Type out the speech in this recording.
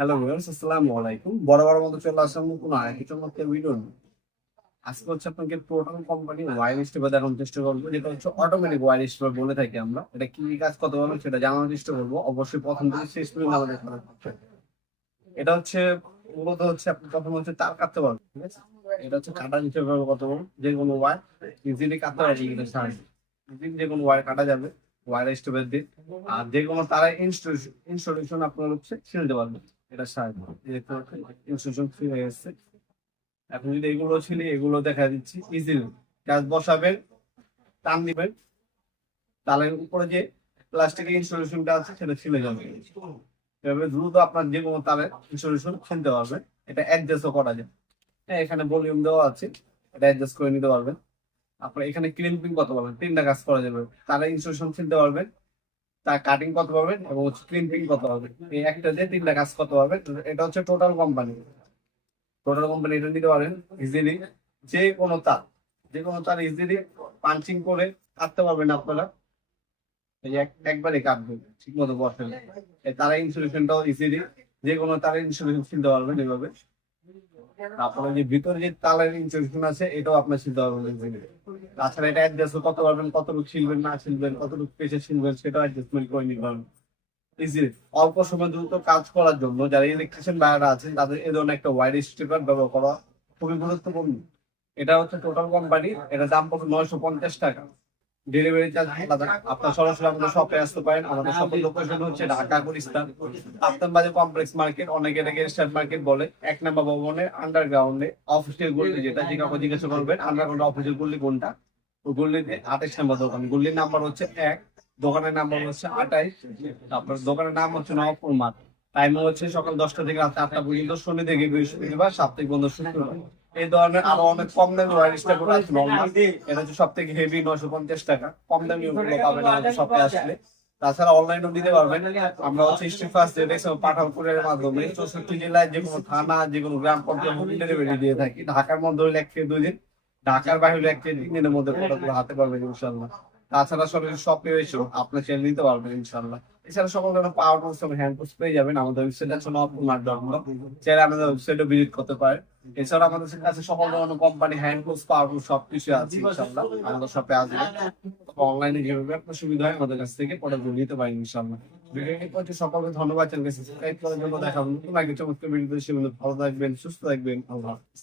Hello viewers, আসসালামু আলাইকুম। বরাবর মতো চলে আসলাম নতুন আরেকটি চমৎকার ভিডিও নিয়ে। আজকে হচ্ছে আপনাকে টোটাল কোম্পানি ওয়্যার স্টেপার দেখানোর চেষ্টা করবো, যেটা হচ্ছে অটোমেটিক ওয়্যার স্টেপার বলে থাকি আমরা। এটা কি কাজ কত পারবে সেটা জানানোর চেষ্টা করবো। অবশ্যই প্রথম থেকে শেষ পর্যন্ত আমাদের সাথে থাকবেন। এটা হচ্ছে মূলত হচ্ছে আপনি প্রথম হচ্ছে তার কাটতে পারবেন, ঠিক আছে? এটা হচ্ছে কাটা হিসেবে কত বড় যে কোনো ওয়্যার ইজিলি কাটতে পারবে, এটা সাহায্যে ইজিলি যে কোনো ওয়্যার কাটা যাবে ওয়্যার স্টেপার দিয়ে। আর যে কোনো তারা ইনস্টলেশন আপনার হচ্ছে ছিলতে পারবেন এটা সাহায্য। ইনস্টলেশন ফ্রি হয়ে গেছে। এখন যদি এগুলো ছিল, এগুলো দেখা দিচ্ছি ইজিলি কাজ বসাবেন, টান দিবেন, তালের উপরে যে প্লাস্টিকের ইনস্টলেশনটা আছে সেটা ছিলে যাবে। এভাবে দ্রুত আপনার যে কোনো তারের ইনস্টলেশন কিনতে পারবেন। এটা অ্যাডজাস্টও করা যায়। হ্যাঁ, এখানে ভলিউম দেওয়া আছে, এটা অ্যাডজাস্ট করে নিতে পারবেন। আপনার এখানে ক্রিম্পিং কত পাবেন, তিনটা কাজ করা যাবে। তারের ইনস্টলেশন কিনতে পারবেন, তার কাটিং কত পাবেন এবং হচ্ছে ক্রিম্পিং কত পাবেন। এই একটা দিয়ে তিনটা কাজ কত পাবেন। এটা হচ্ছে টোটাল কোম্পানি এটা নিতে পারেন ইজিলি। যে কোনো তার যে কোনো তার ইজিলি পাঞ্চিং করে কাটতে পারবেন আপনারা। এই একবারে কাটবেন ঠিক মতো বসেন। তারা ইনসুলেশনটাও ইজিলি যে কোনো তারের ইনসুলেশন কিনতে পারবেন এভাবে। তারপরে যে ভিতরে যে তালের ইনসুলেশন আছে এটাও আপনার কিনতে পারবেন easily। তাছাড়া এটা অ্যাডজাস্ট কত পারবেন, কতটুকু ছিলবেন না ছিলবেন, কতটুকু পেছে ছিলবেন সেটাও অ্যাডজাস্টমেন্ট করে নিতে পারবেন ইজিলি। অল্প সময় দ্রুত কাজ করার জন্য যারা ইলেকট্রিশিয়ান ভাইরা আছেন তাদের এই ধরনের একটা ওয়্যার স্ট্রিপার ব্যবহার করা খুবই গুরুত্বপূর্ণ। এটা হচ্ছে টোটাল কোম্পানি, এটা দাম পড়বে 950 টাকা। ডেলিভারি চার্জ আলাদা। আপনার সরাসরি আমাদের শপে আসতে পারেন। আমাদের শপের লোকেশন হচ্ছে ঢাকা গুলিস্তান কাপ্তান বাজার কমপ্লেক্স মার্কেট, অনেকে এটাকে স্টার মার্কেট বলে। 1 নম্বর ভবনের আন্ডারগ্রাউন্ডে অফিসিয়াল গল্লি, যেটা যে কাউকে জিজ্ঞাসা করবেন আন্ডারগ্রাউন্ড অফিসিয়াল গল্লি কোনটা, ওই গল্লিতে 28 নম্বর দোকান। গল্লির নাম্বার হচ্ছে 1, দোকানের নাম্বার হচ্ছে 28। তারপর দোকানের নাম হচ্ছে নবপুর মাঠ। টাইম হচ্ছে সকাল 10টা থেকে রাত 8টা পর্যন্ত, শনি থেকে বৃহস্পতিবার, সাপ্তাহিক বন্ধ শুক্রবার। এই ধরনের আরো অনেক কম দামি ওয়্যার স্টেপার আছে নরমাল। এটা হচ্ছে সব থেকে হেভি, 950 টাকা। কম দামি ওগুলো পাবেন আমাদের শপে আসলে। তাছাড়া অনলাইনেও দিতে পারবেন। আমরা হচ্ছে স্ট্রিট ফাস্ট পাঠানপুরের মাধ্যমে 64 জেলায় যে কোনো থানা, যে কোনো গ্রাম পর্যায়ে হোম ডেলিভারি দিয়ে থাকি। ঢাকার মধ্যে হলে 1 থেকে 2 দিন, ঢাকার বাইরে হলে 1 থেকে 3 দিনের মধ্যে প্রোডাক্টগুলো হাতে পারবেন ইনশাল্লাহ। তাছাড়া সরাসরি শপে এসেও আপনার চ্যানেল নিতে পারবেন ইনশাল্লাহ। এছাড়া সকল ধরনের পাওয়ার টুলস এবং হ্যান্ড টুলস পেয়ে যাবেন আমাদের ওয়েবসাইট আছে নবপুরমার্ট.com। চাইলে আমাদের ওয়েবসাইটে ভিজিট করতে পারেন। এছাড়া আমাদের কাছে সকল ধরনের কোম্পানি হ্যান্ড টুলস, পাওয়ার টুলস সবকিছু আছে ইনশাল্লাহ। আমাদের শপে আসবেন, অনলাইনে যেভাবে আপনার সুবিধা হয় আমাদের কাছ থেকে প্রোডাক্ট নিতে পারেন ইনশাল্লাহ। ভিডিওটি প্রতি সকলকে ধন্যবাদ। চ্যানেলকে সাবস্ক্রাইব করার জন্য দেখাবো নতুন আগে চমৎকার ভিডিও। ভালো থাকবেন, সুস্থ থাকবেন। আল্লাহ হাফেজ।